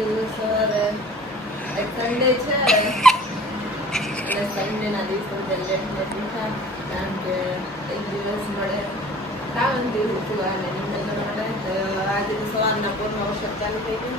પેલું સવારે. એક સન્ડે છે. એટલે સન્ડેના દિવસે લેટને દીધા કારણ કે એક દિવસ મળે ત્રણ દિવસ અને મળે. તો સવારના પૂર્ણ ઔષધ ચાલુ થઈ ગયું.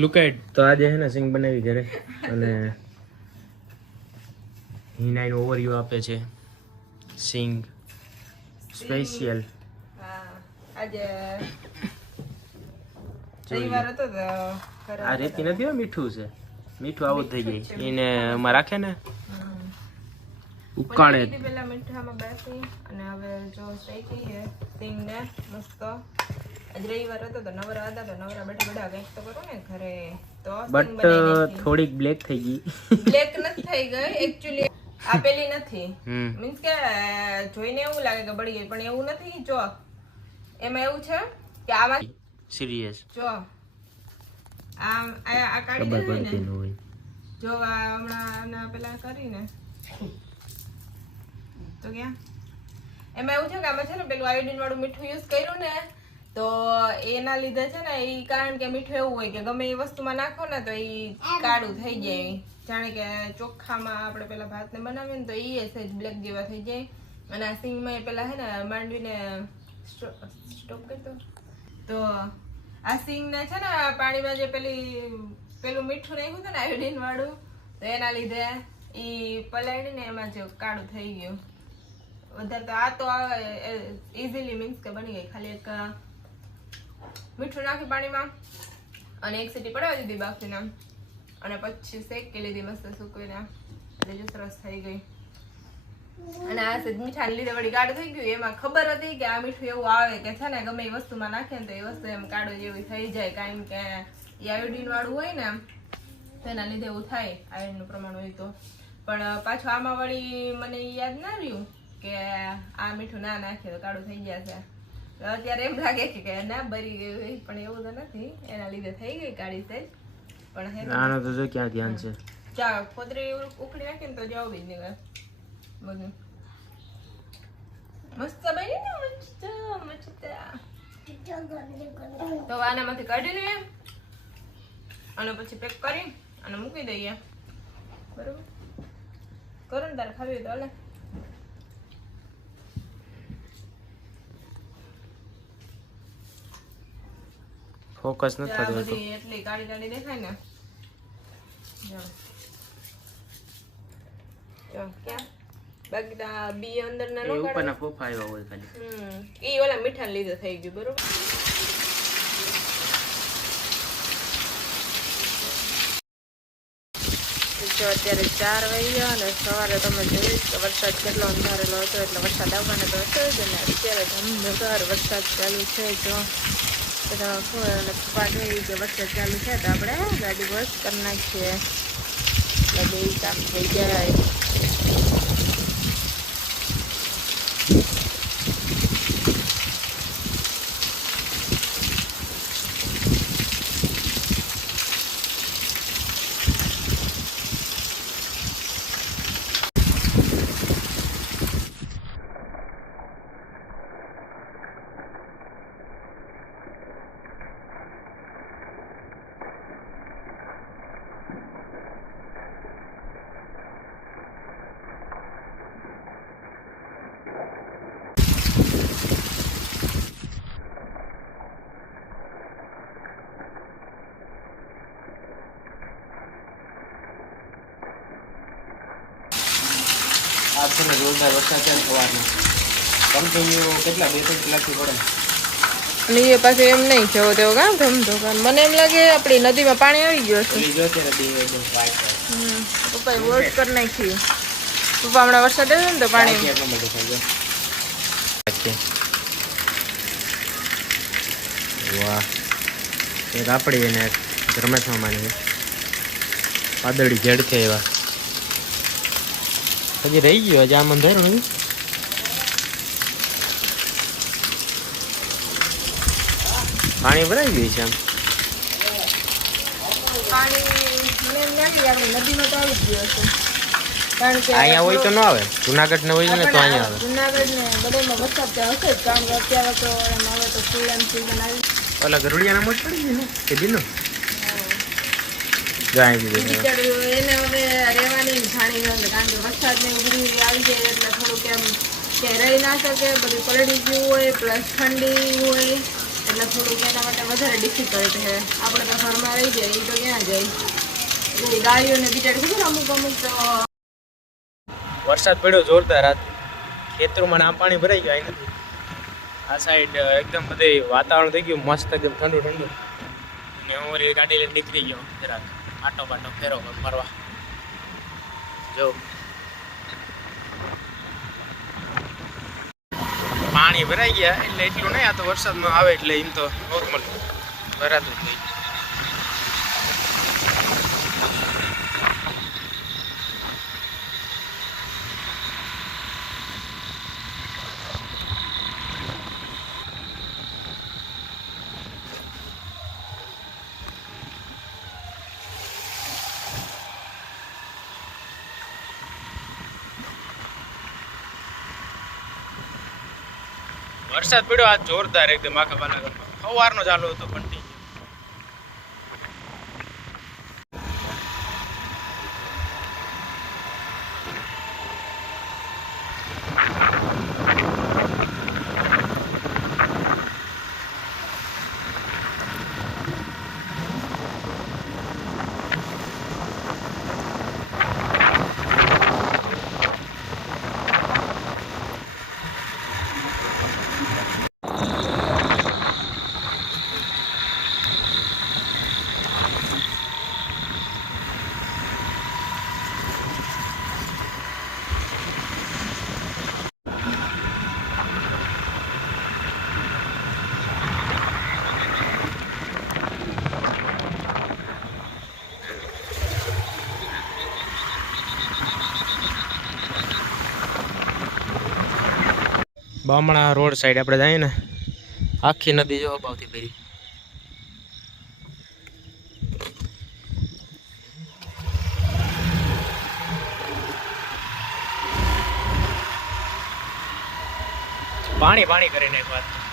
લુક એટ તો આજે છે ને સિંગ બનાવી ઘરે. અને હિના ઓવર યુ આપે છે. સિંગ. સ્પેશિયલ હા આજે રવિવાર હતો તો આ રેતી નથી હો મીઠું છે. મીઠું આવું જ થઈ જાય. એને અમારે રાખે ને? ઉકાળે. પેલા મીઠામાં બેસી અને હવે જો શેકી છે સિંગને મસ્ત. આજ રવિવાર હતો તો નવરા હતા તો નવરા બેઠા બેઠા કંઈક તો કરો ને ઘરે તો બટ થોડીક બ્લેક થઈ ગઈ. બ્લેક નથી થઈ ગઈ એકચ્યુઅલી આપેલી નથી. મીન્સ કે જોઈને એવું લાગે કે બળી ગઈ પણ એવું નથી જો. એમાં એવું છે કે આવા સિરિયસ જો. આમ આ આ કાઢી દેવાય ને. જો આ હમણાં આના પેલા કરીને. તો ક્યાં? એમાં એવું છે કે આમાં છે ને પેલું આયોડિન વાળું મીઠું યુઝ કર્યું ને તો એના લીધે છે ને એ કારણ કે મીઠું એવું હોય કે ગમે એ વસ્તુમાં નાખો ને તો એ કાળું થઈ જાય. જાણે કે ચોખ્ખામાં આપણે પેલા ભાતને બનાવીએ ને તો એ સહેજ બ્લેક જેવા થઈ જાય. અને આ સિંગમાં એ પેલા હે ને માંડવીને સ્ટોપ કરતો તો આ સિંગને છે ને પાણીમાં જે પેલી પેલું મીઠું નાખ્યું હતું ને આયોડિન વાળું તો એના લીધે ઈ પલાળીને એમાં જે કાળું થઈ ગયું. વધારે તો આ તો ઇઝીલી મીન્સ કે બની ગઈ. ખાલી એક મીઠું નાખ્યું પાણીમાં અને એક સીટી પડાવી દીધી બાફીને. અને પછી શેકી લીધી મસ્ત સૂકવીને. એટલે જો સરસ થઈ ગઈ. અને આ મીઠા લીધે વળી ગાઢ થઈ ગયું. એમાં ખબર હતી કે આ મીઠું એવું આવે કે છે ને, ગમે એ વસ્તુમાં નાખે ને તો એ વસ્તુ એમ કાઢો જેવી થઈ જાય. કારણ કે આયોડિન વાળું હોય ને તેના લીધે એવું થાય આયરનનું પ્રમાણ હોય તો. પણ પાછું આમાં વળી મને યાદ ના રહ્યું કે આ મીઠું ના નાખ્યું તો કાળું થઈ જશે તો અત્યારે એમ લાગે કે ના બરી ગયું હોય. પણ એવું તો નથી. એના લીધે થઈ ગઈ કાળી સહેજ પણ ને. આનો તો જો ક્યાં ધ્યાન છે. ચા ખોદરી ઉખડી નાખીને તો જાવ બી નીકળે બધું. મસ્ત બની ને મસ્ત મસ્ત તો આનામાંથી કાઢી લઈએ અને પછી પેક કરી અને મૂકી દઈએ. બરોબર? કરો ને તારે ખાવી તો હાલે. ફોકસ નથી થતું એટલી કાળી કાળી દેખાય ને. ઉપરના ફોફા આવ્યા હોય ખાલી. ઓલા મીઠા લીધે થઈ ગયું બરોબર? જો અત્યારે ચાર વાગ્યા અને સવારે તમે જોયું કે વરસાદ કેટલો અંધારેલો હતો એટલે વરસાદ આવવાનો તો હતો જ અને અત્યારે ધમધોકાર વરસાદ ચાલુ છે જો. શું અને પપ્પા કે ચાલુ છે તો આપણે ગાડી વોશ કરી નાખીએ. એટલે બે કામ થઈ જાય. છે ને જોરદાર વરસાદ છે સવારનો. કન્ટિન્યુ કેટલા બે ત્રણ કલાકથી પડે અને એ પાછું એમ નહીં જવો તેવો કામ કામ મને એમ લાગે આપણી નદીમાં પાણી આવી ગયું હશે. પેલી જો છે ને એકદમ white white. પપ્પાએ વોશ કરી નાખ્યું. પપ્પા હમણાં વરસાદ આવ્યો ને તો પાણી એટલો બધો થઈ ગયો. વાહ. એક આપણી એને રમેશ મામાની પાદળી જેડ છે એવા હજી રહી ગયો હજી આમ અંધારું નથી પાણી ભરાઈ ગયું છે આમ અહીંયા હોય તો ન આવે જુનાગઢ ને હોય ને તો અહીંયા આવે જુનાગઢ ને બધામાં વરસાદ હશે જ કારણ કે અત્યારે તો એમ આવે તો ફૂલ એમ સીઝન આવી ઓલા ગરુડિયાના મોજ પડી ગઈ ને કે દીનો જાય દીધું એને હવે રહેવાની ને જાણી કારણ કે વરસાદ ને ઉઘડી આવી જાય એટલે થોડુંક એમ કે રહી ના શકે બધું પલળી ગયું હોય પ્લસ ઠંડી હોય એટલે થોડુંક એના માટે વધારે ડિફિકલ્ટ છે. આપણે તો ઘરમાં રહી જાય એ તો ક્યાં જાય? એ ગાડીઓને બિચારી ખબર અમુક અમુક તો વરસાદ પડ્યો જોરદાર રાત. ખેતરોમાં ને આમ પાણી ભરાઈ ગયું નથી. આ સાઈડ એકદમ બધે વાતાવરણ થઈ ગયું મસ્ત એકદમ ઠંડુ ઠંડુ. અને હું ગાડી લઈને નીકળી ગયો જરાક. આટો બાટો ફેરો ફરવા જો. પાણી ભરાઈ ગયા, એટલે એટલું નહીં, આ તો વરસાદમાં આવે એટલે એમ તો નોર્મલ ભરાતું જ નહીં વરસાદ પડ્યો આ જોરદાર એકદમ આખા બાલાઘરમાં સવારનો ચાલુ હતો કન્ટિન્યુ બામણા રોડ સાઈડ આપણે જઈએ ને, આખી નદી જો ભાવથી ભરી. પાણી પાણી કરીને એક વાત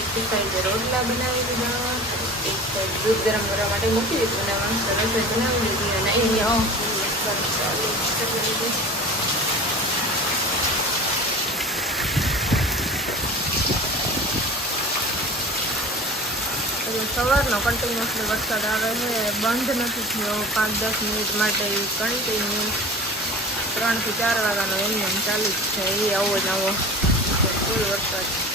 એક સાઈડ રોટલા બનાવી દીધા, એક સાઈડ દૂધ ગરમ કરવા માટે મૂકી દીધું અને આમ સરસ બનાવી દીધી અને સવારનો કન્ટિન્યુઅસલી વરસાદ આવે છે, બંધ નથી થયો, પાંચ દસ મિનિટ માટે કન્ટિન્યુ ત્રણથી ચાર વાગ્યાનો એમ ચાલુ જ છે એ આવો જ આવો. ફૂલ વરસાદ